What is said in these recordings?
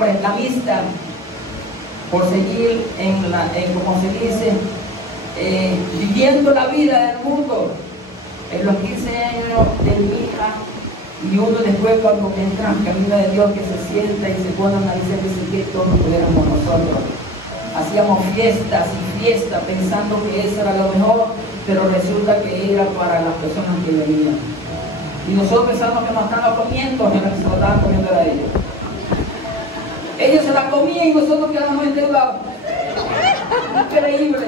prestamista, por seguir como se dice, viviendo la vida del mundo. En los 15 años de mi hija, y uno después cuando entra en camino de Dios, que se sienta y se pone a analizar, dice que todos pudiéramos nosotros. Hacíamos fiestas y fiestas pensando que eso era lo mejor, pero resulta que era para las personas que venían. Y nosotros pensamos que nos estaban comiendo, que se lo estaban comiendo a ellos. Ellos se la comían y nosotros quedamos endeudados. Increíble.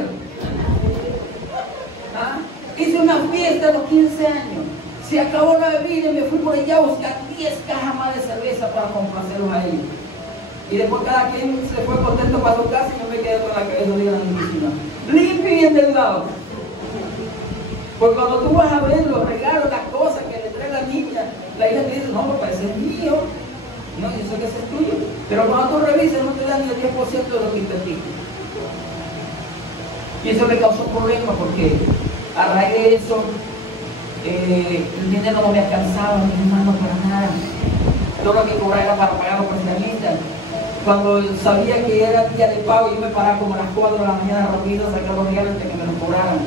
¿Ah? Hice una fiesta a los 15 años. Se acabó la bebida y me fui por allá a buscar 10 cajas más de cerveza para complacerlos a ellos. Y después cada quien se fue contento para su casa y yo me quedé con la cabeza de la oficina. Limpio y endeudado. Porque cuando tú vas a ver los regalos, las cosas que le trae la niña, la hija te dice, no, papá, ese es mío. No, yo sé que ese es tuyo. Pero cuando tú revisas, no te dan ni el 10% de lo que invertiste. Y eso me causó problemas porque a raíz de eso, el dinero no me alcanzaba, mis hermanos, para nada. Todo lo que cobraba era para pagar los prestamistas. Cuando sabía que era día de pago, yo me paraba como a las 4 de la mañana rápido a sacar los regalos que me los cobraran.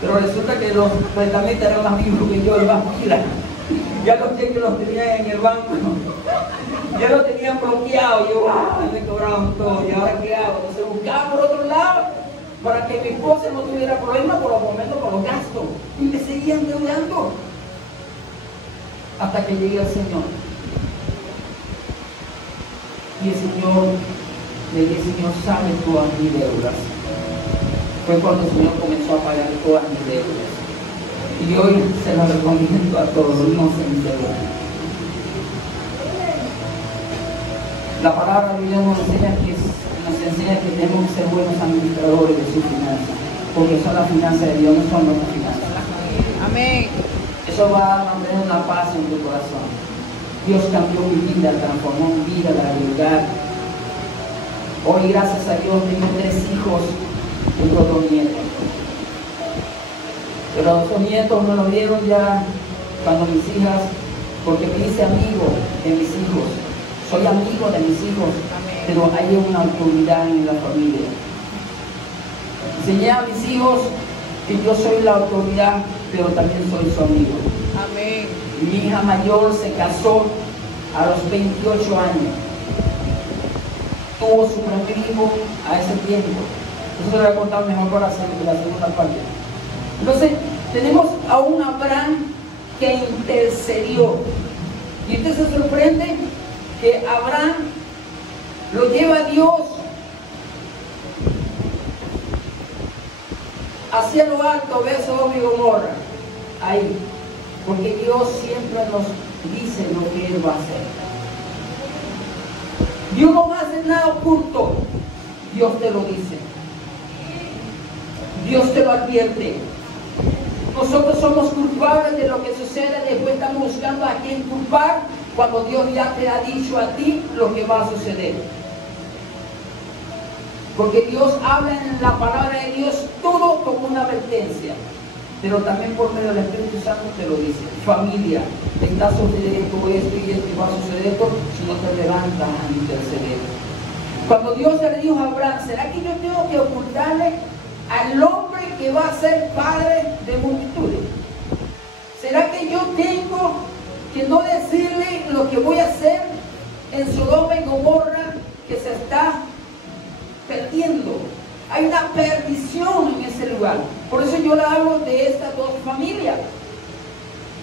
Pero resulta que los prestamistas eran más vivos que yo, el más pila. Ya los cheques los tenían en el banco, ya los tenían bloqueados. Yo, me cobraban todo. ¿Y ahora qué hago? Entonces buscaba por otro lado para que mi esposa no tuviera problemas por los momentos, por los gastos. Y me seguía endeudando hasta que llegué al Señor. Y el Señor, le dije, Señor, sabe todas mis deudas. Fue cuando el Señor comenzó a pagar todas mis deudas. Y hoy se lo recomiendo a todos, no se endeudan. La palabra de Dios nos enseña que tenemos que ser buenos administradores de sus finanzas, porque son las finanzas de Dios, no son nuestras finanzas. Amén. Eso va a mantener una paz en tu corazón. Dios cambió mi vida, transformó mi vida, la libertad. Hoy, gracias a Dios, tengo 3 hijos y 2 nietos. Pero los nietos me lo dieron ya cuando mis hijas, porque me hice amigo de mis hijos. Soy amigo de mis hijos, pero hay una autoridad en la familia. Enseñé a mis hijos que yo soy la autoridad, pero también soy su amigo. Amén. Mi hija mayor se casó a los 28 años. Tuvo su primer hijo a ese tiempo. Eso lo voy a contar mejor para hacer la segunda parte. Entonces, tenemos a un Abraham que intercedió. Y usted se sorprende que Abraham lo lleva a Dios hacia lo alto, ve Sodoma y Gomorra, ahí, porque Dios siempre nos dice lo que Él va a hacer. Dios no va a hacer nada oculto, Dios te lo dice, Dios te lo advierte. Nosotros somos culpables de lo que sucede, después estamos buscando a quién culpar, cuando Dios ya te ha dicho a ti lo que va a suceder. Porque Dios habla en la palabra de Dios todo como una advertencia, pero también por medio del Espíritu Santo te lo dice. Familia, está sucediendo esto y esto y va a suceder esto si no te levantas a interceder. Cuando Dios le dijo a Abraham, ¿será que yo tengo que ocultarle al hombre que va a ser padre de multitudes? ¿Será que yo tengo que no decirle lo que voy a hacer en Sodoma y Gomorra, que se está perdiendo? Hay una perdición en ese lugar. Por eso yo le hablo de estas 2 familias.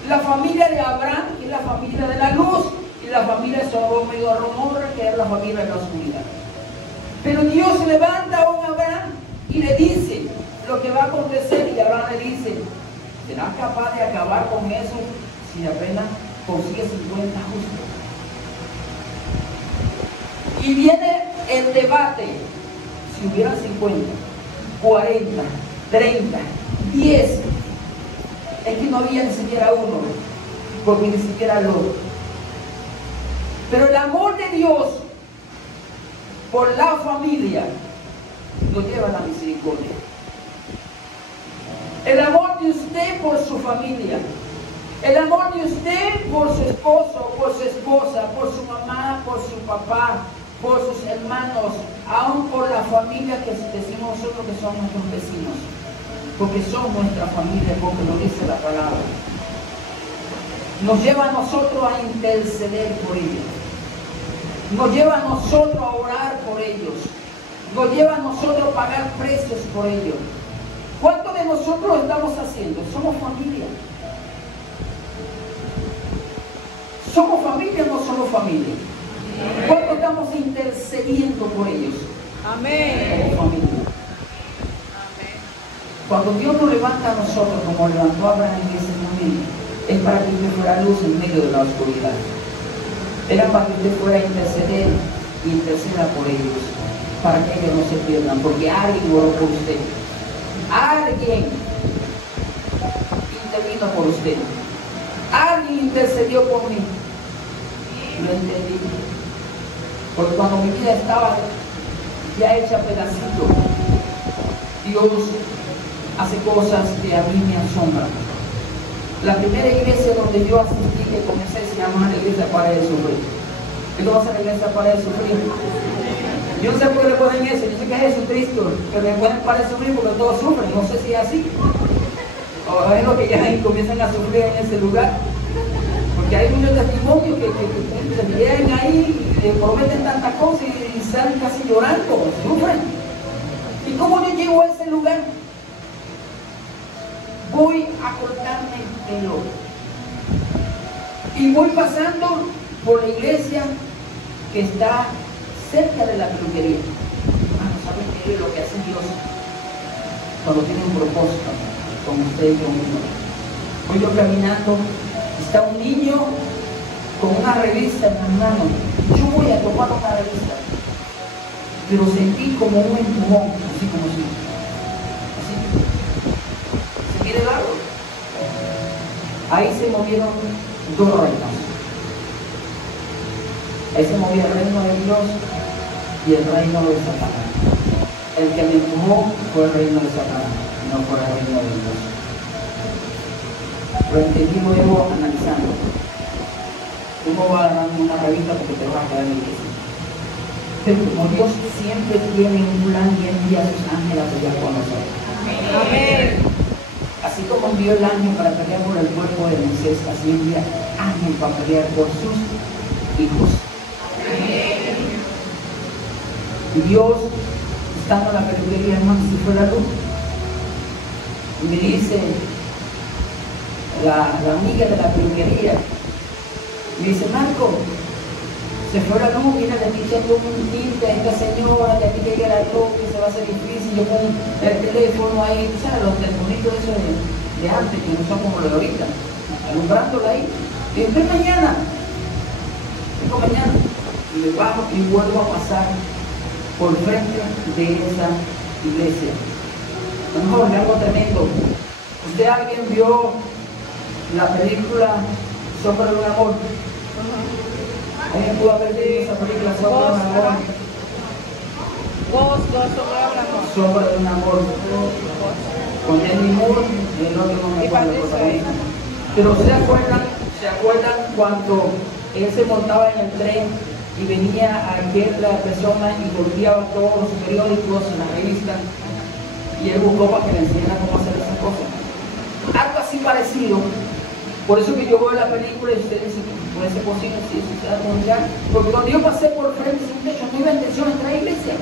La familia de Abraham, que es la familia de la luz, y la familia de Sodoma y Gomorra, que es la familia de la oscuridad. Pero Dios levanta a un Abraham y le dice lo que va a acontecer, y Abraham le dice, ¿serás capaz de acabar con eso si apenas consigue 50 justos? Y viene el debate. Si hubiera 50, 40, 30, 10, es que no había ni siquiera uno, porque ni siquiera el otro. Pero el amor de Dios por la familia nos lleva a la misericordia. El amor de usted por su familia, el amor de usted por su esposo, por su esposa, por su mamá, por su papá, por familia que decimos nosotros que son nuestros vecinos, porque son nuestra familia, porque lo dice la palabra. Nos lleva a nosotros a interceder por ellos. Nos lleva a nosotros a orar por ellos. Nos lleva a nosotros a pagar precios por ellos. ¿Cuánto de nosotros estamos haciendo? Somos familia. ¿Somos familia o no somos familia? ¿Cuánto estamos intercediendo por ellos? Amén. Somos familia. Cuando Dios nos levanta a nosotros, como levantó a Abraham en ese momento, es para que usted fuera luz en medio de la oscuridad. Era para que usted fuera a interceder y interceda por ellos, para que ellos no se pierdan, porque alguien oró por usted. Alguien intervino por usted. Alguien intercedió por mí. Lo entendí. Porque cuando mi vida estaba ya hecha pedacito, Dios hace cosas que a mí me asombran. La primera iglesia donde yo asistí, que comencé, se llama la iglesia para el sufrir. ¿Qué lo va a hacer la iglesia para el sufrir? Yo no sé por qué le ponen eso, yo sé que es Jesucristo, pero le ponen para el sufrir porque todos sufren, no sé si es así. O es lo que ya comienzan a sufrir en ese lugar. Porque hay muchos testimonios que se vienen ahí y prometen tantas cosas y salen casi llorando, sufren. ¿Y cómo yo llego a ese lugar? Voy a cortarme el pelo y voy pasando por la iglesia que está cerca de la peluquería. ¿Saben qué es lo que hace Dios cuando tiene un propósito con usted y conmigo? Voy yo caminando, está un niño con una revista en las manos. Yo voy a tomar una revista, pero sentí como un empujón, así como si. ¿Mire el árbol? Ahí se movieron dos reinos. Ahí se movía el reino de Dios y el reino de Satanás. El que me empujó fue el reino de Satanás, no fue el reino de Dios. Lo entendí luego analizando. Tú no vas a dar una revista porque te vas a quedar en el queso. Pero como Dios siempre tiene un plan y envía a sus ángeles a pelear con nosotros. Amén. Así como envió el ángel para pelear por el cuerpo de Moisés, así envía ángel para pelear por sus hijos. Y Dios, estando en la peluquería, hermano, si fuera luz, me dice la amiga de la peluquería, me dice: Marco, se fue la luz, mira, le estoy echando un tinte a esta señora, ya que llega la luz, que se va a hacer difícil, yo pongo el teléfono ahí, ¿sabes? Los telefonitos esos de antes, que no son como los de ahorita, alumbrándola ahí. Y después mañana, y me bajo y vuelvo a pasar por frente de esa iglesia. A lo mejor es algo tremendo. ¿Usted alguien vio la película Sombra de un amor? ¿Alguien pudo haber visto esa película Sombra de un amor? Sombra de un amor. Con Demi Moore y el otro no me acuerdo el protagonista. Pero ¿se acuerdan cuando él se montaba en el tren y venía aquella persona y golpeaba todos los periódicos en la revista y él buscó para que le enseñara cómo hacer esas cosas? Algo así parecido. Por eso que yo veo la película y ustedes dicen, puede ser posible, si eso se da con ya. Porque cuando yo pasé por frente sin techo, no iba en intención de entrar a la iglesia.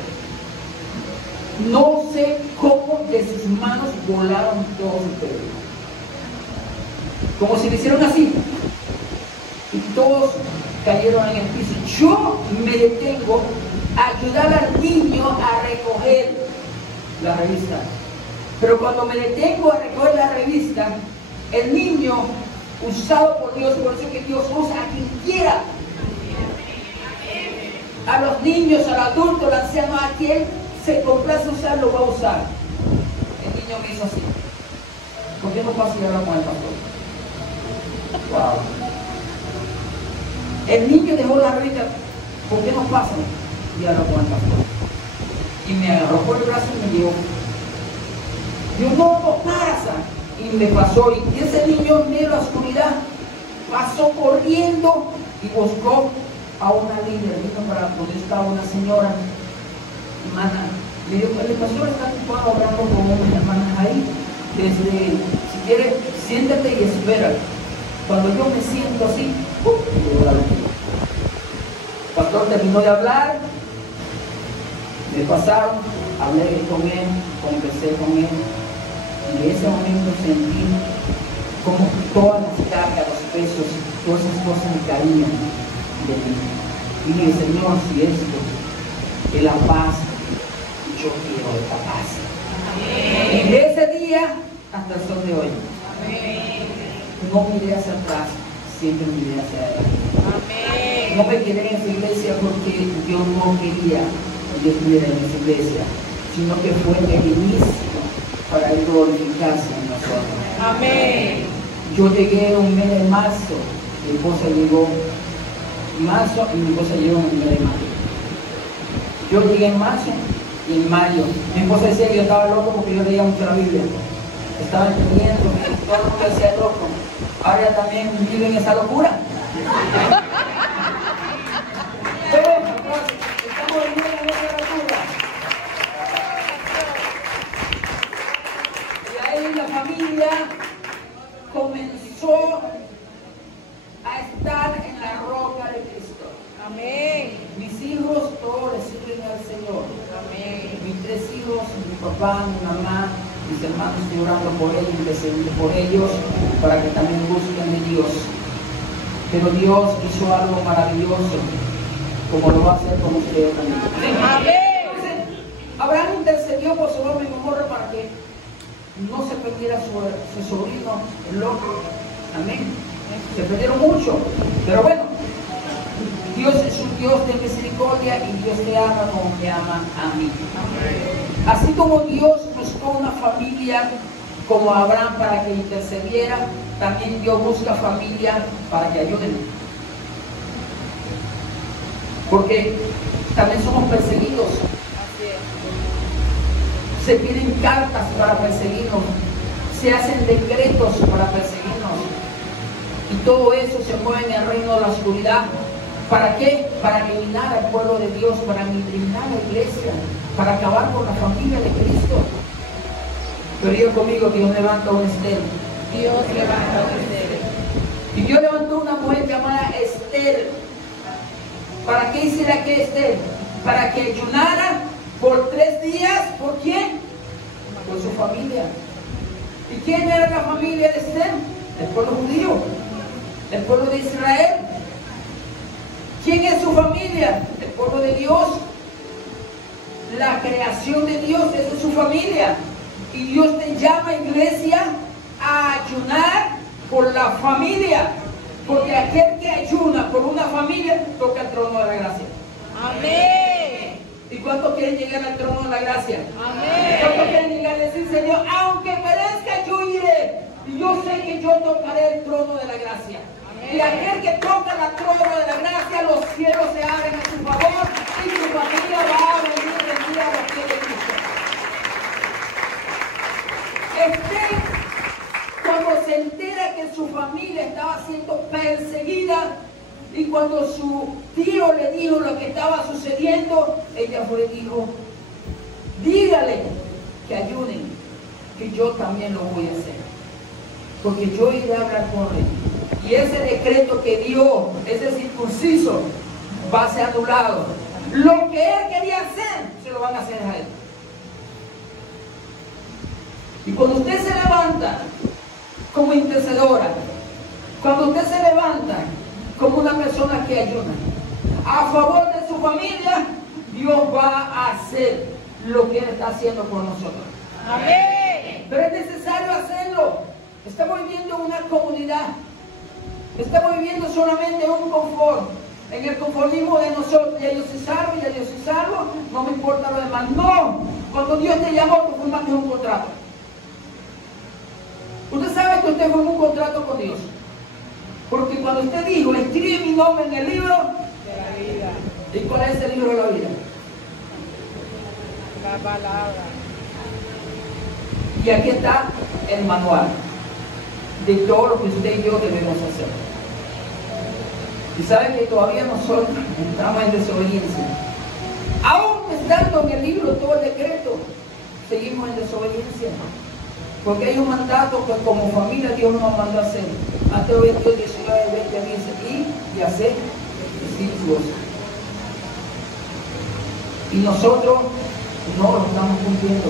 No sé cómo de sus manos volaron todos sus periódicos. Como si le hicieron así. Y todos cayeron en el piso. Yo me detengo a ayudar al niño a recoger la revista. Pero cuando me detengo a recoger la revista, el niño, usado por Dios, por eso que Dios usa a quien quiera, a los niños, al adulto, al anciano, a quien se complace usar, lo va a usar. El niño me hizo así. ¿Por qué no pasa y habla con el pastor? Wow. El niño dejó la revista. ¿Por qué no pasa? Y habla con el pastor. Y me agarró por el brazo y me llevó. Yo no pasa. Y me pasó. Y ese niño en medio de la oscuridad pasó corriendo y buscó a una líder. Vino para donde estaba una señora, hermana, Le digo, el pastor está ocupado hablando con unas hermanas ahí. Si quieres, siéntate y espera. Cuando yo me siento así, el pastor terminó de hablar, me pasaron, hablé con él, conversé con él, y en ese momento sentí como todas las cargas, los pesos, todas esas cosas me caían de mí. Y dije, Señor, si esto es la paz, yo quiero esta paz. Y de ese día hasta el sol de hoy, no miré hacia atrás, siempre miré hacia adelante. No me quedé en esa iglesia porque yo no quería que yo estuviera en esa iglesia, sino que fue el inicio para el glorificarse en nosotros. Amén. Yo llegué en un mes de marzo, mi esposa llegó en marzo y mi esposa llegó en el mes de mayo. Yo llegué en marzo y en mayo. Mi esposa decía que yo estaba loco porque yo leía mucho la Biblia. Estaba entendiendo, todo el mundo decía loco. Ahora también vive en esa locura. Pero estamos viviendo en esa locura. Y ahí la familia comenzó a estar en la roca de Cristo. Amén. Mis hijos todos le sirven al Señor. Amén. Mis 3 hijos, mi papá, mi mamá, mis hermanos, estoy orando por ellos, intercediendo por ellos, para que también busquen de Dios. Pero Dios hizo algo maravilloso, como lo va a hacer con ustedes también. Amén. Entonces, Abraham intercedió por Sodoma y Gomorra para que no se perdiera su sobrino, el loco. Amén. Se perdieron mucho, pero bueno, Dios es un Dios de misericordia y Dios te ama como me ama a mí. Así como Dios buscó una familia como Abraham para que intercediera, también Dios busca familia para que ayuden. Porque también somos perseguidos. Se piden cartas para perseguirnos, se hacen decretos para perseguirnos. Y todo eso se mueve en el reino de la oscuridad. ¿Para qué? Para eliminar al pueblo de Dios, para eliminar a la iglesia, para acabar con la familia de Cristo. Pero yo conmigo, Dios levanta un Esther. Dios levanta un Esther. Y Dios levantó una mujer llamada Esther. ¿Para qué hiciera que Esther? Para que ayunara por 3 días. ¿Por quién? Por su familia. ¿Y quién era la familia de Esther? El pueblo judío, el pueblo de Israel. ¿Quién es su familia? El pueblo de Dios. La creación de Dios, esa es su familia. Y Dios te llama, iglesia, a ayunar por la familia. Porque aquel que ayuna por una familia toca el trono de la gracia. Amén. ¿Y cuántos quieren llegar al trono de la gracia? Amén. ¿Cuántos quieren llegar a decir, Señor, aunque perezca yo iré? Y yo sé que yo tocaré el trono de la gracia. Amén. Y aquel que toca el trono de la gracia, los cielos se abren a su favor y su familia va a venir bendita a los pies de Cristo. Esther, cuando se entera que su familia estaba siendo perseguida y cuando su tío le dijo lo que estaba sucediendo, ella fue y dijo, dígale que ayuden, que yo también lo voy a hacer, porque yo iré a hablar con él. Y ese decreto que dio, ese circunciso, va a ser anulado. Lo que él quería hacer, se lo van a hacer a él. Y cuando usted se levanta como intercedora, cuando usted se levanta como una persona que ayuda a favor de su familia, Dios va a hacer lo que Él está haciendo por nosotros. Amén. Pero es necesario hacerlo. Estamos viviendo en una comunidad. Estamos viviendo solamente en un confort. En el conformismo de nosotros, ya yo soy salvo, ya yo soy salvo, no me importa lo demás. No, cuando Dios te llamó, tú firmaste un contrato. Usted sabe que usted formó un contrato con Dios. Porque cuando usted dijo, escribe mi nombre en el libro De la vida. ¿y cuál es el libro de la vida? La palabra. Y aquí está el manual de todo lo que usted y yo debemos hacer. Y saben que todavía nosotros entramos en desobediencia. Aún estando en el libro todo el decreto, seguimos en desobediencia. Porque hay un mandato que como familia Dios nos mandó a hacer. Mateo 22, 19, 20 dice, y hacer discípulos. Y nosotros no lo estamos cumpliendo.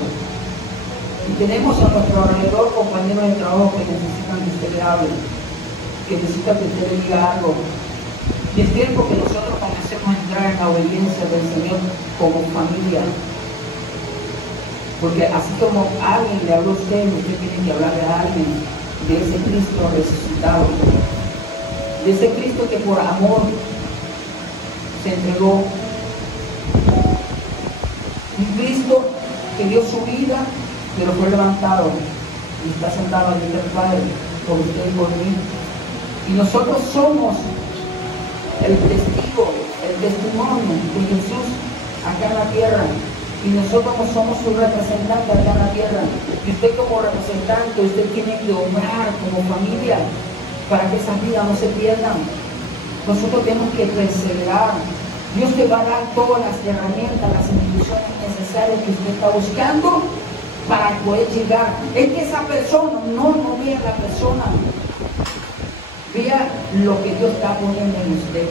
Y tenemos a nuestro alrededor compañeros de trabajo que necesitan que usted le hable, que necesitan que usted le diga algo. Y es tiempo que nosotros comencemos a entrar en la obediencia del Señor como familia. Porque así como alguien le habló a usted tiene que hablarle a alguien de ese Cristo resucitado, de ese Cristo que por amor se entregó, un Cristo que dio su vida, pero fue levantado y está sentado allí del Padre por usted y por mí. Y nosotros somos el testigo, el testimonio de Jesús acá en la tierra. Y nosotros somos su representante acá en la tierra. Y usted como representante, usted tiene que obrar como familia para que esas vidas no se pierdan. Nosotros tenemos que perseverar. Dios te va a dar todas las herramientas, las instrucciones necesarias que usted está buscando para poder llegar. Es que esa persona, no vea la persona, vea lo que Dios está poniendo en usted.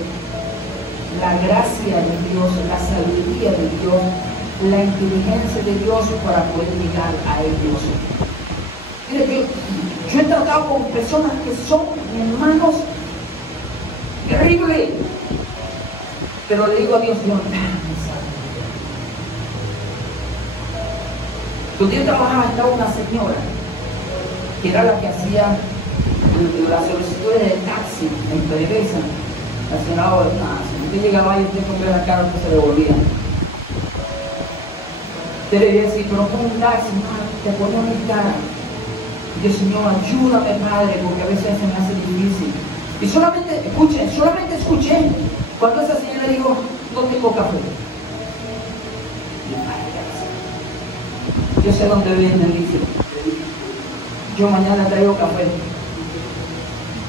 La gracia de Dios, la sabiduría de Dios, la inteligencia de Dios para poder llegar a ellos. Mire, yo he tratado con personas que son hermanos terribles, pero le digo a Dios, Dios, cuando yo trabajaba estaba una señora que era la que hacía las solicitudes del taxi en PDVSA. La señora, si usted llegaba y usted compraba la cara, usted se devolvía. Usted le decía, pero con un taxi, te ponía mi cara. Y yo, Señor, ayúdame, Padre, porque a veces se me hace difícil. Y solamente escuché, cuando esa señora dijo, no tengo café. Yo sé dónde venden, dice. Yo mañana traigo café.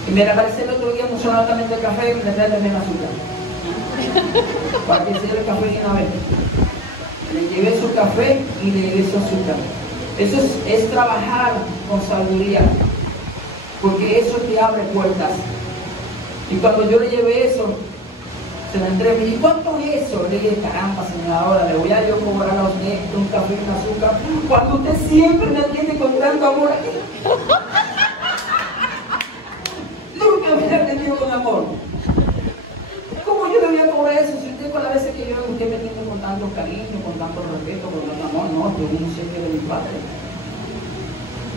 Y me apareció el otro día no solamente el café, me trae también azúcar. Para que se dé el café de una vez. Le llevé su café y le llevé su azúcar. Eso es trabajar con sabiduría, porque eso te abre puertas. Y cuando yo le llevé eso, se la entregué, me dije, ¿cuánto es eso? Le dije, caramba, señora, ahora le voy a yo cobrar a usted un café y un azúcar, cuando usted siempre me atiende con tanto amor aquí. Nunca me ha atendido con amor. ¿Cómo yo le voy a cobrar eso si usted con las veces que yo usted me atiende con tanto cariño, con tanto respeto, con tanto amor? No, yo un siempre de mi padre.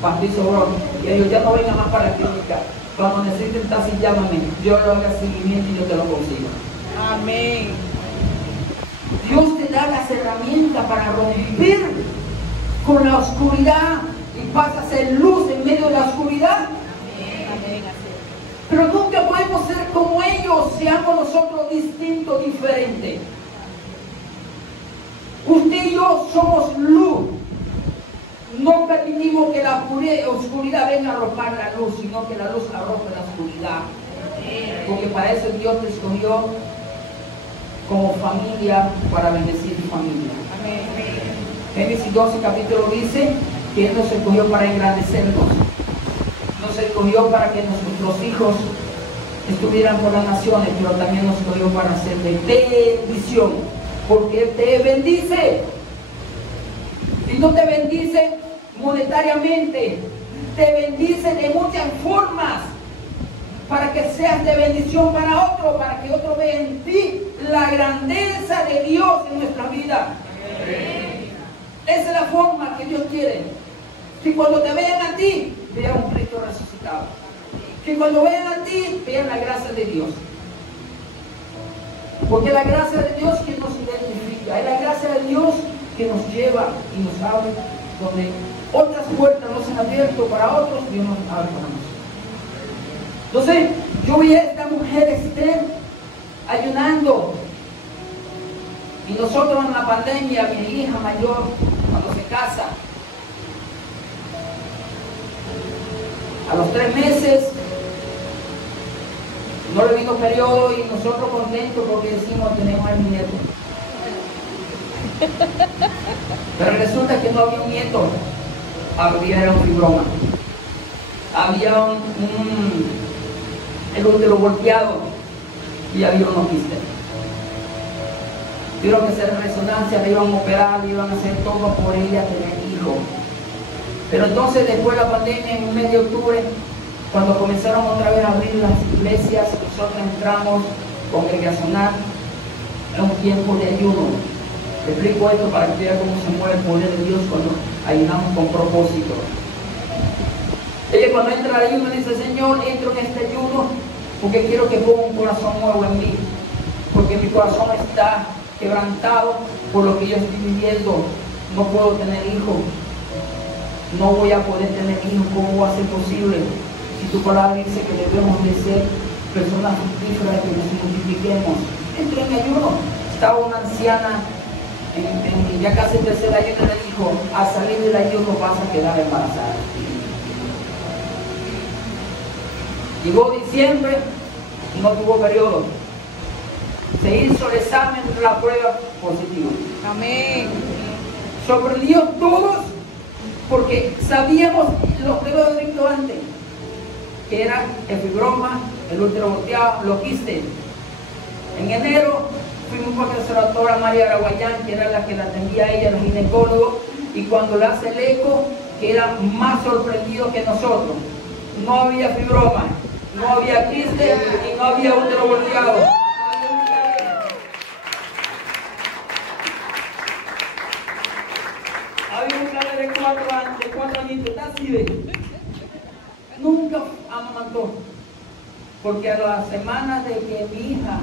Patricio Bro, y ellos ya no vengan más para la clínica. Cuando necesiten taxi, llámame. Yo le hago seguimiento y yo te lo consigo. Amén. Dios te da las herramientas para romper con la oscuridad y pasa a ser luz en medio de la oscuridad. Amén. Pero nunca podemos ser como ellos, seamos nosotros distintos, diferentes. Usted y yo somos luz. No permitimos que la oscuridad venga a arropar la luz, sino que la luz arrope la oscuridad. Porque para eso Dios te escogió como familia, para bendecir tu familia. Amén. Génesis 12 capítulo dice que Él nos escogió para engrandecernos. Nos escogió para que nuestros hijos estuvieran por las naciones, pero también nos escogió para hacer de bendición, porque Él te bendice. Y no te bendice monetariamente, te bendice de muchas formas, para que seas de bendición para otro, para que otro vea en ti la grandeza de Dios en nuestra vida. Esa es la forma que Dios quiere. Que cuando te vean a ti, vean un Cristo resucitado. Que cuando vean a ti, vean la gracia de Dios. Porque la gracia de Dios que nos identifica, es la gracia de Dios que nos lleva y nos abre donde otras puertas no se han abierto para otros, Dios nos abre para nosotros. Entonces, yo vi a esta mujer Esther ayunando, y nosotros en la pandemia, mi hija mayor, cuando se casa, a los 3 meses no le vino periodo y nosotros contentos porque decimos tenemos al nieto. Pero resulta que no había un nieto, había un fibroma. Había el útero golpeado y había unos quistes. Tuvieron que hacer resonancia, le iban a operar, le iban a hacer todo por ella tener hijo. Pero entonces después de la pandemia, en el mes de octubre, cuando comenzaron otra vez a abrir las iglesias, nosotros entramos congregacional en un tiempo de ayuno. Te explico esto para que vean cómo se mueve el poder de Dios cuando ayunamos con propósito. Ella cuando entra al ayuno dice: Señor, entro en este ayuno porque quiero que ponga un corazón nuevo en mí, porque mi corazón está quebrantado por lo que yo estoy viviendo. No puedo tener hijos, no voy a poder tener hijos. ¿Cómo va a ser posible? Si tu palabra dice que debemos de ser personas fructíferas, que nos multipliquemos. Entré en ayuno. Estaba una anciana en ya casi el tercer ayuno, le dijo: al salir del ayuno vas a quedar embarazada. Llegó diciembre y no tuvo periodo. Se hizo el examen de la prueba positiva. Amén. Sorprendió a todos porque sabíamos lo que lo he dicho antes, que era el fibroma, el útero volteado, los quistes. En enero fuimos con la doctora María Araguayán, que era la que la atendía a ella, el ginecólogo, y cuando le hace el eco, que era más sorprendido que nosotros. No había fibroma, no había quiste y no había útero volteado. Había un bebé de 4 añitos, así de. Nunca amamantó, porque a las semanas de que mi hija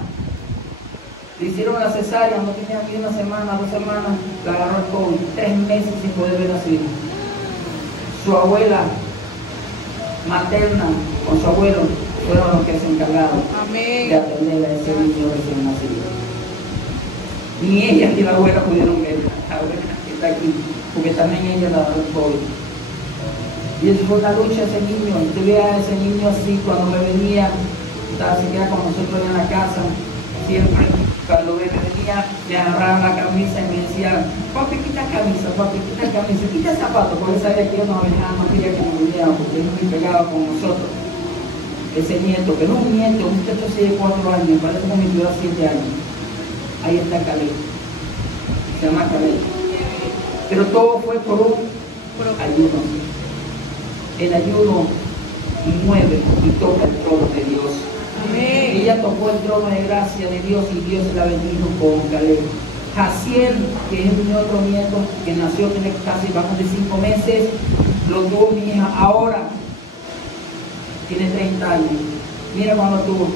le hicieron la cesárea, no tenía ni una semana, 2 semanas, la agarró el COVID, 3 meses sin poder ver a su hija. Su abuela materna con su abuelo fueron los que se encargaron de atender a ese niño recién nacido. Ni ella ni la abuela pudieron ver, la abuela que está aquí, porque también ella la agarró el COVID. Y eso fue una lucha ese niño. Usted ve a ese niño así, cuando me venía, se queda con nosotros en la casa, siempre cuando me venía, me agarraba la camisa y me decía: papi, quita camisa, quita el zapato, porque sabía que yo no quería que me viniera, porque él me pegaba con nosotros. Ese nieto, que no es un nieto, un muchacho así de 4 años, parece como mi tuviera 7 años. Ahí está Caleb, se llama Caleb. Pero todo fue por un ayuno. El ayuno mueve y toca el trono de Dios. Amén. Ella tocó el trono de gracia de Dios y Dios la bendijo con Caleb. Jaciel, que es mi otro nieto, que nació, tiene casi más de 5 meses, lo tuvo mi hija ahora, tiene 30 años. Mira cuando tuvo.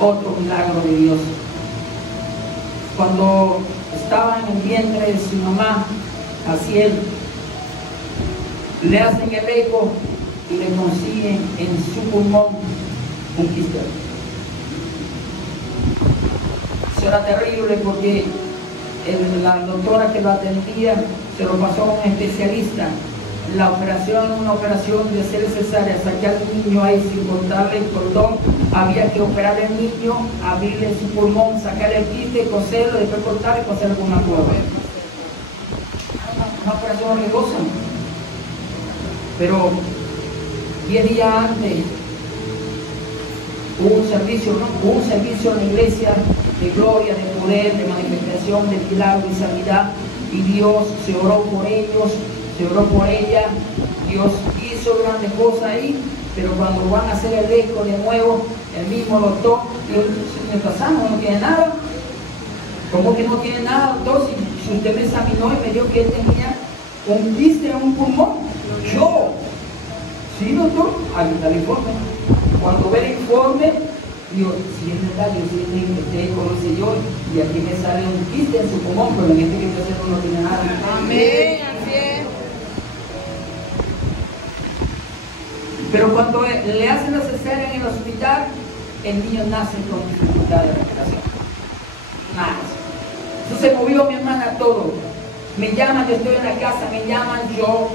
Otro milagro de Dios. Cuando estaba en el vientre de su mamá, Jaciel, le hacen el eco y le consiguen en su pulmón un quiste. Eso era terrible porque la doctora que lo atendía se lo pasó a un especialista. La operación, una operación de hacer cesárea, sacar al niño ahí sin cortarle el cordón, había que operar al niño, abrirle su pulmón, sacar el quiste, coserlo, después cortarlo y coserlo con una cuerda. Una operación riesgosa. Pero 10 días antes hubo un servicio en la iglesia de gloria, de poder, de manifestación, de milagro y sanidad, y Dios se oró por ellos, se oró por ella. Dios hizo grandes cosas ahí, pero cuando van a hacer el eco de nuevo, el mismo doctor dijo: señor Casano, no tiene nada. ¿Cómo que no tiene nada, doctor? Si usted me examinó y me dijo que él tenía un quiste en un pulmón. Yo, sí, doctor, ahí está el informe. Cuando ve el informe, digo: si es verdad, yo sí este conoce yo, y aquí me sale un quiste en su pulmón, pero en este que estoy haciendo no tiene nada. Amén, así es. Pero cuando le hacen la cesárea en el hospital, el niño nace con dificultad de respiración. Nada. Eso se movió mi hermana todo. Me llaman, yo estoy en la casa, me llaman, yo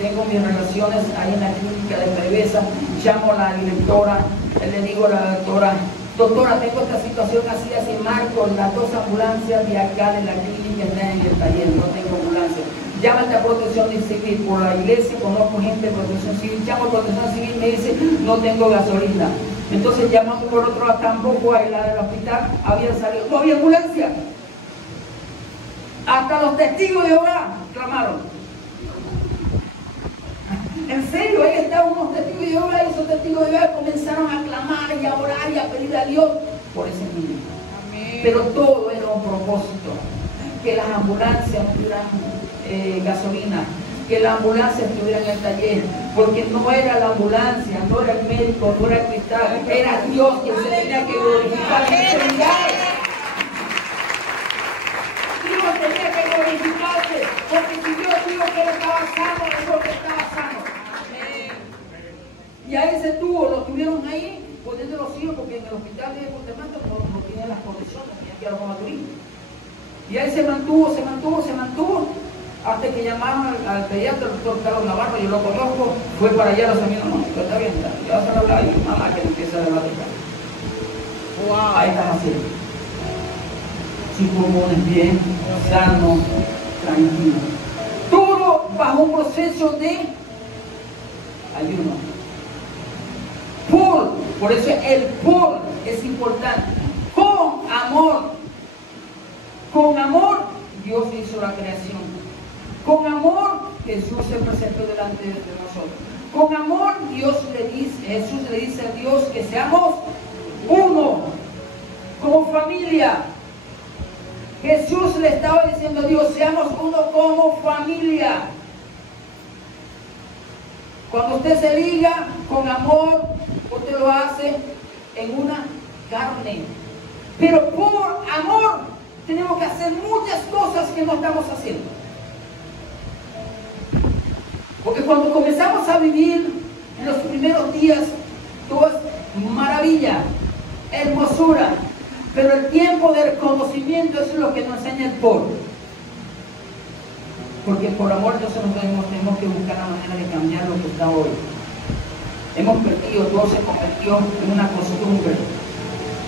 tengo mis relaciones ahí en la clínica de PDVSA, llamo a la directora, le digo a la doctora: doctora, tengo esta situación así, así, marco las 2 ambulancias de acá de la clínica, están en el taller, no tengo ambulancia. Llámate a Protección Civil, por la iglesia conozco gente de Protección Civil, llamo a Protección Civil, me dice, no tengo gasolina. Entonces llamando por otro lado, tampoco a la del hospital había salido, no había ambulancia. Hasta los testigos de Jehová clamaron. En serio, ahí estaban unos testigos de Jehová y esos testigos de Jehová comenzaron a clamar y a orar y a pedir a Dios por ese niño. Amén. Pero todo era un propósito, que las ambulancias tuvieran gasolina, que la ambulancia estuviera en el taller, porque no era la ambulancia, no era el médico, no era el cristal, era Dios quien se tenía que glorificar en ese lugar. Dios tenía que glorificarse, porque si Dios dijo que él estaba sano, es porque estaba sano. Y a ese tubo lo tuvieron ahí poniendo los hijos, porque en el hospital de Montemagno no tiene las condiciones, tenía que ir a Roma Turín. Y ahí se mantuvo, hasta que llamaron al pediatra, el doctor Carlos Navarro, yo lo conozco, fue para allá, los amigos, no, está bien, ya vas a hablar ahí, mamá, que empieza a debatir. Wow. Ahí están así. Sus pulmones bien, sano, tranquilo. Todo bajo un proceso de ayuno. Por eso el por es importante. Con amor. Con amor Dios hizo la creación. Con amor Jesús se presentó delante de nosotros. Con amor Jesús le dice a Dios que seamos uno, como familia. Jesús le estaba diciendo a Dios, seamos uno como familia. Cuando usted se liga con amor, usted lo hace en una carne. Pero por amor tenemos que hacer muchas cosas que no estamos haciendo. Porque cuando comenzamos a vivir en los primeros días, todo es maravilla, hermosura. Pero el tiempo del conocimiento es lo que nos enseña el por. Porque por amor nosotros tenemos que buscar la manera de cambiar lo que está hoy. Hemos perdido, todo se convirtió en una costumbre.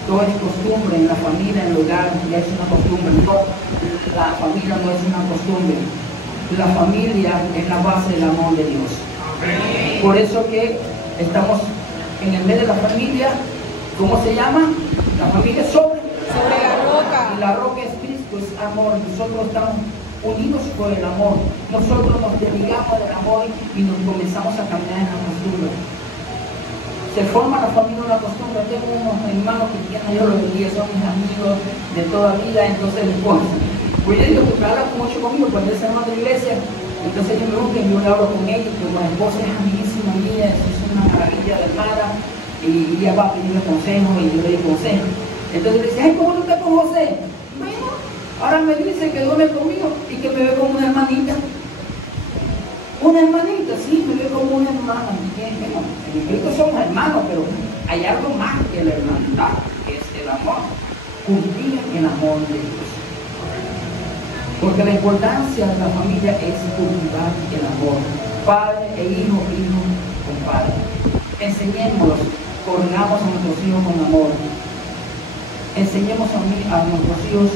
Todo es costumbre en la familia, en el hogar, ya es una costumbre. No, la familia no es una costumbre. La familia es la base del amor de Dios. Amén. Por eso que estamos en el medio de la familia. ¿Cómo se llama? La familia sobre la roca. Y la roca es Cristo, es amor. Nosotros estamos unidos por el amor. Nosotros nos desligamos del amor y nos comenzamos a caminar en la costumbre. Se forma la familia una costumbre. Tengo unos hermanos que tienen, yo los bendiga, son mis amigos de toda vida. Entonces después, pues yo digo que habla mucho conmigo cuando es hermano de la iglesia. Entonces yo me busco y yo le hablo con ella, que mi esposa es amiguísima mía, es una maravilla de hermana. Y ella va a pedirme consejo y yo le doy consejo. Entonces le dice, ay, ¿cómo tú estás con José? Bueno, ahora me dice que duerme conmigo y que me ve como una hermanita. Una hermanita, sí, me ve como una hermana. Bueno, en Cristo somos hermanos, pero hay algo más que la hermandad, que es el amor. Cultiven el amor de Dios. Porque la importancia de la familia es cultivar el amor. Padre e hijo, hijo con padre. Enseñémoslos. Corrigamos a nuestros hijos con amor. Enseñemos a nuestros hijos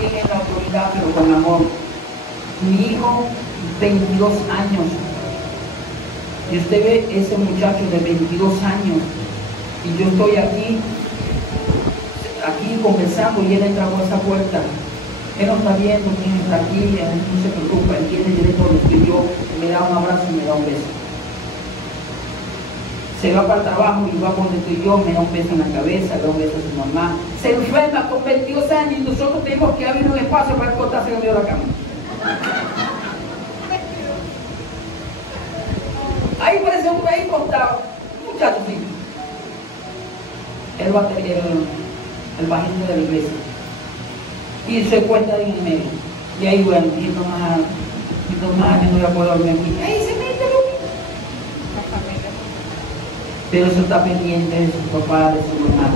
quién es la autoridad, pero con amor. Mi hijo, 22 años. Y usted ve ese muchacho de 22 años. Y yo estoy aquí conversando y él entra por esa puerta. Él no está viendo quién está aquí, él no se preocupa, él viene directo donde estoy yo, me da un abrazo y me da un beso. Se va para el trabajo y va por donde estoy yo, me da un beso en la cabeza, le da un beso a su mamá. Se enferma con 22 años y nosotros tenemos que abrir un espacio para acostarse en medio de la cama. Ahí parece un ahí costado, un muchacho así. El bajista de la iglesia. Y se cuenta ahí en el medio. Y ahí bueno, y tomás, que no voy a poder dormir aquí. Ahí se mete pero eso está pendiente de su papá, de su mamá,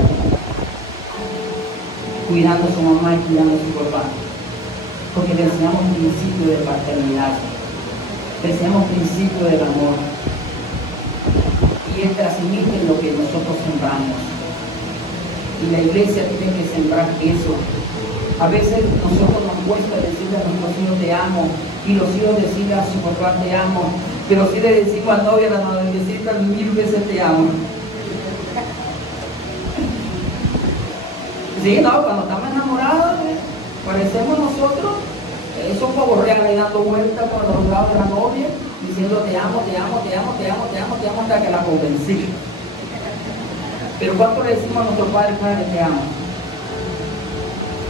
cuidando a su mamá y cuidando a su papá, porque le enseñamos principio de paternidad, le enseñamos principio del amor, y él transmite lo que nosotros sembramos. Y la iglesia tiene que sembrar eso. A veces nosotros nos cuesta decirle a nuestros hijos te amo, y los hijos decirle a su papá te amo, pero si le decimos al novio, a la noviecita, 1000 veces te amo. Sí, no, cuando estamos enamorados, parecemos nosotros, esos pavos reales ahí dando vueltas por los lados de la novia, diciendo te amo, te amo, te amo, te amo, te amo, te amo, hasta que la convencí. Pero ¿cuánto le decimos a nuestro padre, padre, te amo?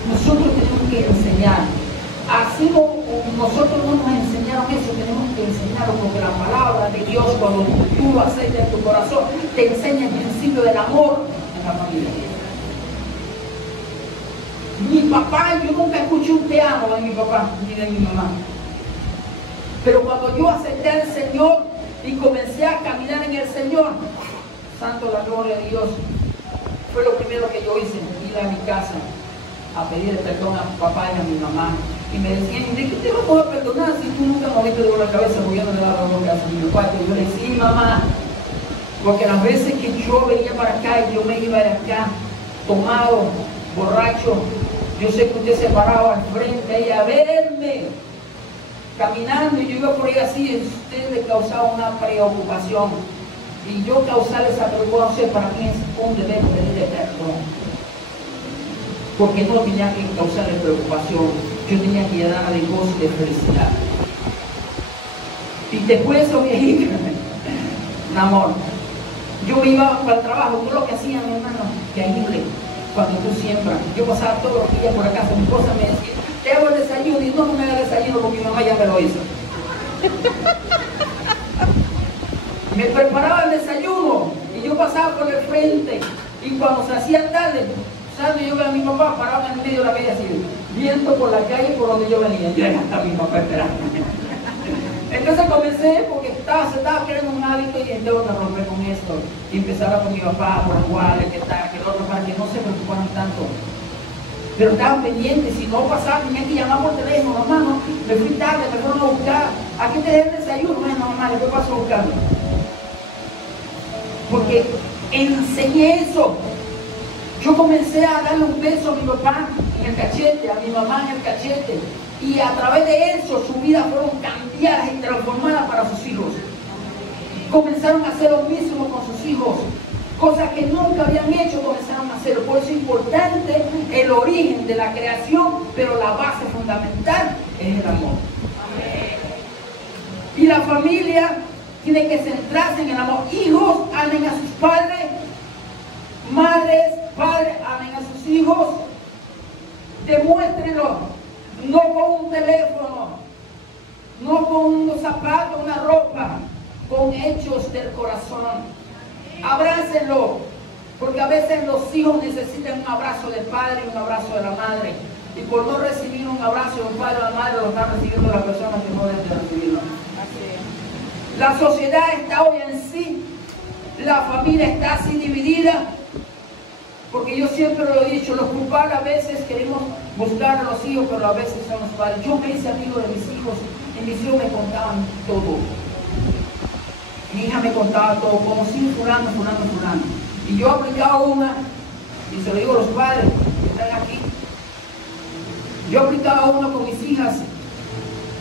Nosotros tenemos que enseñar. Así como nosotros no nos enseñaron eso, tenemos que enseñarlo, porque la palabra de Dios, cuando tú lo aceitas en tu corazón, te enseña el principio del amor en la familia. Mi papá, yo nunca escuché un te amo de mi papá ni de mi mamá. Pero cuando yo acepté al Señor y comencé a caminar en el Señor, santo la gloria de Dios, fue lo primero que yo hice, ir a mi casa a pedirle perdón a mi papá y a mi mamá. Y me decían, ¿de qué te vamos a perdonar si tú nunca me has dado la cabeza porque yo no le daba la boca a mi papá? Y yo le decía, sí, mamá, porque las veces que yo venía para acá y yo me iba de acá, tomado, borracho, yo sé que usted se paraba al frente ahí a verme, caminando, y yo iba por ahí así, y usted le causaba una preocupación. Y yo causarle esa preocupación para mí es un deber pedirle perdón. Porque no tenía que causarle preocupación, yo tenía que llenarla de gozo y de felicidad. Y después eso, viejita, mi amor, yo me iba para el trabajo, todo lo que hacía mi hermano, que ahí cuando tú siembras, yo pasaba todos los días por acá, mi esposa me decía, te hago el desayuno, y no me haga desayuno porque mi mamá ya me lo hizo. Me preparaba el desayuno y yo pasaba por el frente, y cuando se hacía tarde, ¿sabes? Yo veía a mi papá parado en el medio de la calle así, viendo por la calle por donde yo venía, y ya está mi papá esperando. Entonces comencé, porque se estaba creando un hábito, y tengo que romper con esto, y empezaba con mi papá por igual, que tal, que el otro, para que no se preocuparan tanto. Pero estaban pendientes, si no pasaba, tenía que llamar por teléfono, mamá, no, me fui tarde, me fueron a buscar, ¿a qué te dejé el desayuno? Bueno, mamá, ¿qué pasó buscando? Porque enseñé eso. Yo comencé a darle un beso a mi papá en el cachete, a mi mamá en el cachete, y a través de eso su vida fueron cambiadas y transformadas para sus hijos. Comenzaron a hacer lo mismo con sus hijos, cosas que nunca habían hecho, comenzaron a hacerlo. Por eso es importante el origen de la creación, pero la base fundamental es el amor. Y la familia tiene que centrarse en el amor. Hijos, amen a sus padres. Madres, padres, amen a sus hijos. Demuéstrenlo. No con un teléfono, no con unos zapatos, una ropa, con hechos del corazón. Abrácenlo, porque a veces los hijos necesitan un abrazo del padre y un abrazo de la madre. Y por no recibir un abrazo de un padre o de la madre, lo están recibiendo las personas que no deben de recibirlo. La sociedad está hoy en sí, la familia está así dividida, porque yo siempre lo he dicho, los culpables a veces queremos buscar a los hijos, pero a veces son los padres. Yo me hice amigo de mis hijos, y mis hijos me contaban todo. Mi hija me contaba todo, como si fulano. Y yo aplicaba una, y se lo digo a los padres que están aquí, yo aplicaba una con mis hijas,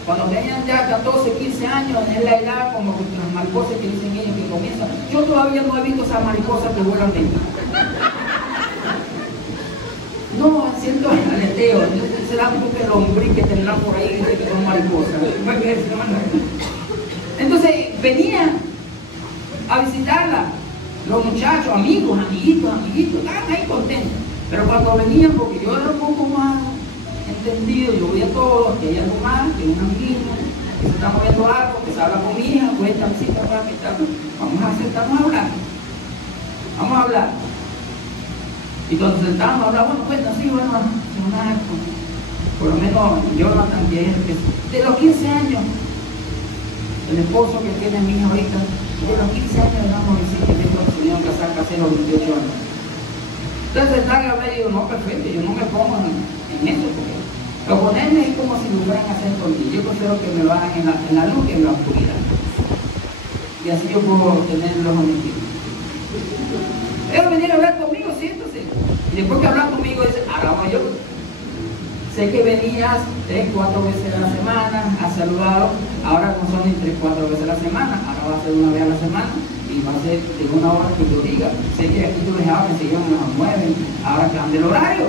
cuando tenían ya 14, 15 años, en la edad como las mariposas que dicen ellos que comienzan. Yo todavía no he visto esas mariposas que vuelan dentro. No, haciendo aleteo, será porque los hombres que tendrán por ahí dicen que son mariposas. Entonces venían a visitarla, los muchachos, amigos, amiguitos, estaban ahí contentos. Pero cuando venían, porque yo era un poco más entendido, yo veía todo, que hay algo más, que una amiguita, que se está moviendo algo, que se habla con mi hija, cuéntame, sí, papá, ¿qué tal? Vamos a hablar. Y cuando sentábamos a hablar, bueno, cuéntame, sí, bueno, por lo menos Jonathan, que es de los 15 años, el esposo que tiene mi hija ahorita, de los 15 años vamos a decir que tengo que se a casar casi a los 28 años. Entonces están a ver, digo, no, perfecto, yo no me pongo en eso, porque proponerme es como si lo fueran a hacer por mí. Yo prefiero que me lo hagan en la luz que en la oscuridad. Y así yo puedo tener los objetivos. Ellos venían a hablar conmigo, sí, entonces. Y después que hablan conmigo, dicen, ahora voy yo. Sé que venías 3, 4 veces a la semana, has saludado, ahora no son ni 3, 4 veces a la semana, ahora va a ser una vez a la semana y va a ser de una hora que yo diga. Sé que aquí tú les hablas, se llevan a las 9, ahora cambia el horario.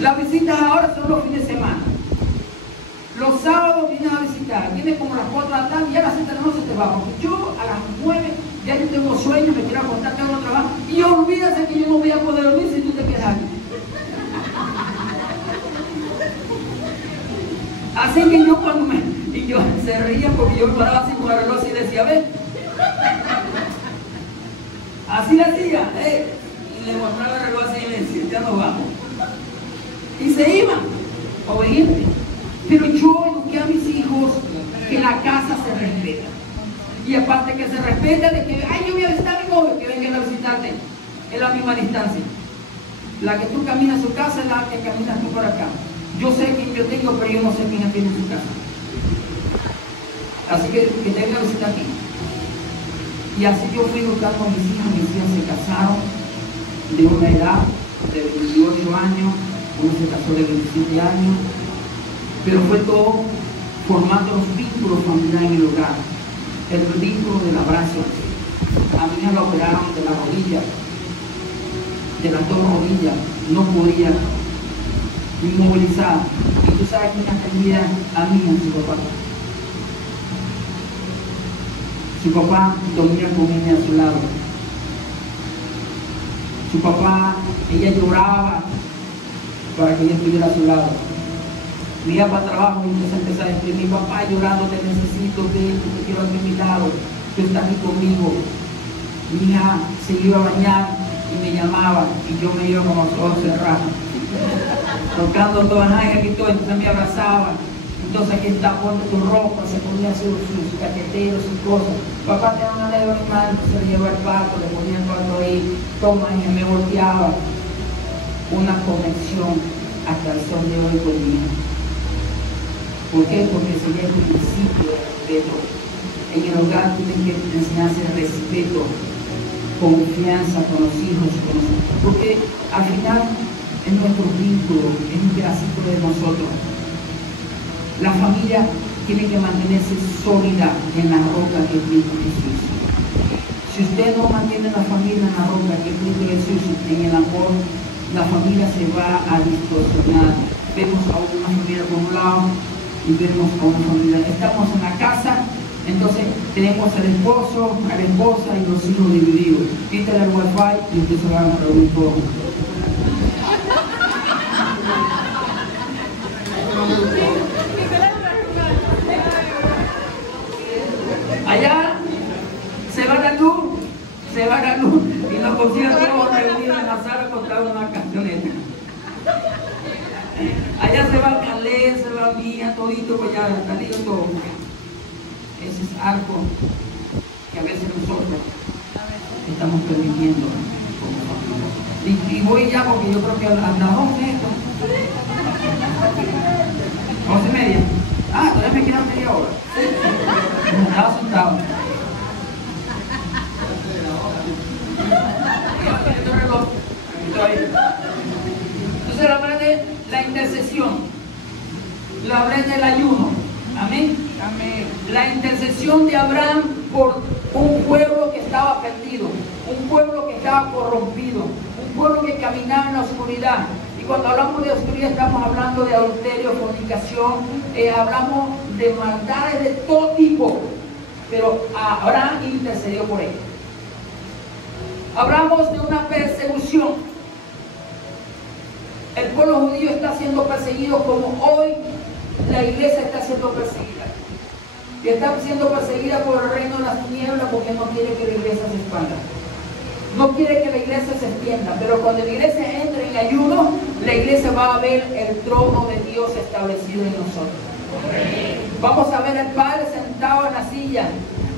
Las visitas ahora son los fines de semana. Los sábados vienen a visitar, viene como a las 4 de la tarde y a las 7 de la noche te vas. Porque yo a las 9 ya yo tengo sueño, me quiero acostar, tengo que trabajar. Y olvídate que yo no voy a poder dormir si tú te quedas aquí. Así que yo cuando y yo se reía porque yo me paraba así con el reloj y decía, ve. Así le hacía, y le mostraba el reloj así y le decía, ya nos vamos. Y se iban, obedientes. Pero yo eduqué a mis hijos que la casa se respeta. Y aparte que se respeta de que, ay, yo voy a visitar a mi novio, que vengan a visitarte. Es la misma distancia. La que tú caminas a su casa es la que caminas tú por acá. Yo sé quién yo tengo, pero yo no sé quién tiene en su casa. Así que te venga a visitar aquí. Y así yo fui educando a mis hijas se casaron de una edad de 28 años, uno se casó de 27 años, pero fue todo formando los vínculos familiares en el hogar. El vínculo del abrazo. A mí me lo operaron de la rodilla, de las 2 rodillas, no podía inmovilizar. Y tú sabes quién atendía a mí, a su papá. Su papá dormía con ella a su lado. Su papá, ella lloraba para que ella estuviera a su lado. Me iba para trabajo y entonces empezaba a decir, mi papá llorando, te necesito, te quiero aquí a mi lado, tú estás aquí conmigo. Mi hija se iba a bañar y me llamaba y yo me iba como a los ojos cerrados, tocando todas las aquí todo, entonces me abrazaba. Entonces aquí está, ponte tu ropa, se ponía sus caqueteros, sus cosas. Papá te da una leve animal, entonces le llevaba el pato, le ponía el pato ahí, toma, y me volteaba. Una conexión hasta el sol de hoy con mi hija. ¿Por qué? Porque sería el principio de respeto. En el hogar tú tienes que enseñarse respeto, confianza con los hijos, porque al final es nuestro vínculo, es un pedacito de nosotros. La familia tiene que mantenerse sólida en la roca que es Cristo Jesús. Si usted no mantiene la familia en la roca que es Cristo Jesús, en el amor, la familia se va a distorsionar. Vemos a una familia por un lado y vemos a una familia. Estamos en la casa, entonces tenemos al esposo, a la esposa y los hijos divididos. Quítale el wifi y ustedes se van a reunir todos. Allá se va la luz y nos consiguen todos reunidos en la sala contra una camioneta. Allá se va Calé, se va Mía, todito, pues ya salido todo. Ese es algo que a veces nosotros estamos permitiendo como familia. Y voy ya porque yo creo que a las 12 esto. 11:30. Ah, todavía me quedan media hora. Estaba sentado. Entonces hablé de la intercesión, la hablé del ayuno. Amén. Amén. La intercesión de Abraham por un pueblo que estaba perdido, un pueblo que estaba corrompido, un pueblo que caminaba en la oscuridad. Y cuando hablamos de oscuridad estamos hablando de adulterio, fornicación, hablamos de maldades de todo tipo. Pero Abraham intercedió por ellos. Hablamos de una persecución. El pueblo judío está siendo perseguido como hoy la iglesia está siendo perseguida. Y está siendo perseguida por el reino de las tinieblas porque no quiere que la iglesia se expanda. No quiere que la iglesia se extienda. Pero cuando la iglesia entre en ayuno, la iglesia va a ver el trono de Dios establecido en nosotros. Vamos a ver al Padre sentado en la silla.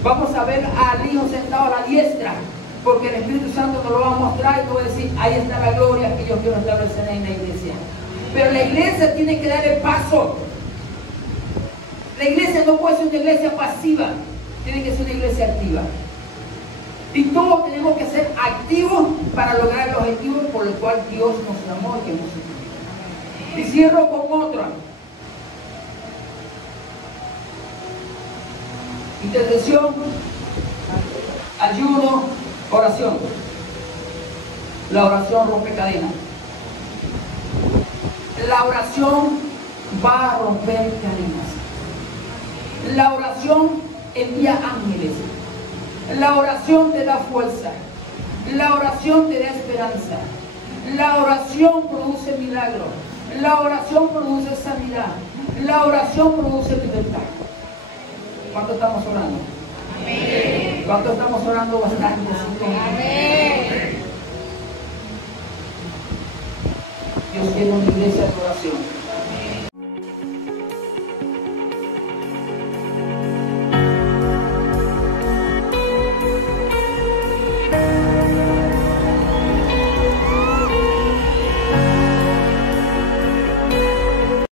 Vamos a ver al Hijo sentado a la diestra. Porque el Espíritu Santo nos lo va a mostrar y nos va a decir, ahí está la gloria que yo quiero establecer en la iglesia. Pero la iglesia tiene que dar el paso. La iglesia no puede ser una iglesia pasiva, tiene que ser una iglesia activa. Y todos tenemos que ser activos para lograr el objetivo por el cual Dios nos llamó y que nos hizo. Y cierro con otra. Intercesión, ayuno, oración. La oración rompe cadenas. La oración va a romper cadenas. La oración envía ángeles. La oración te da fuerza. La oración te da esperanza. La oración produce milagros. La oración produce sanidad. La oración produce libertad. ¿Cuánto estamos orando? Amén. ¿Cuánto estamos orando? Bastante. Amén. Dios quiere una iglesia de oración.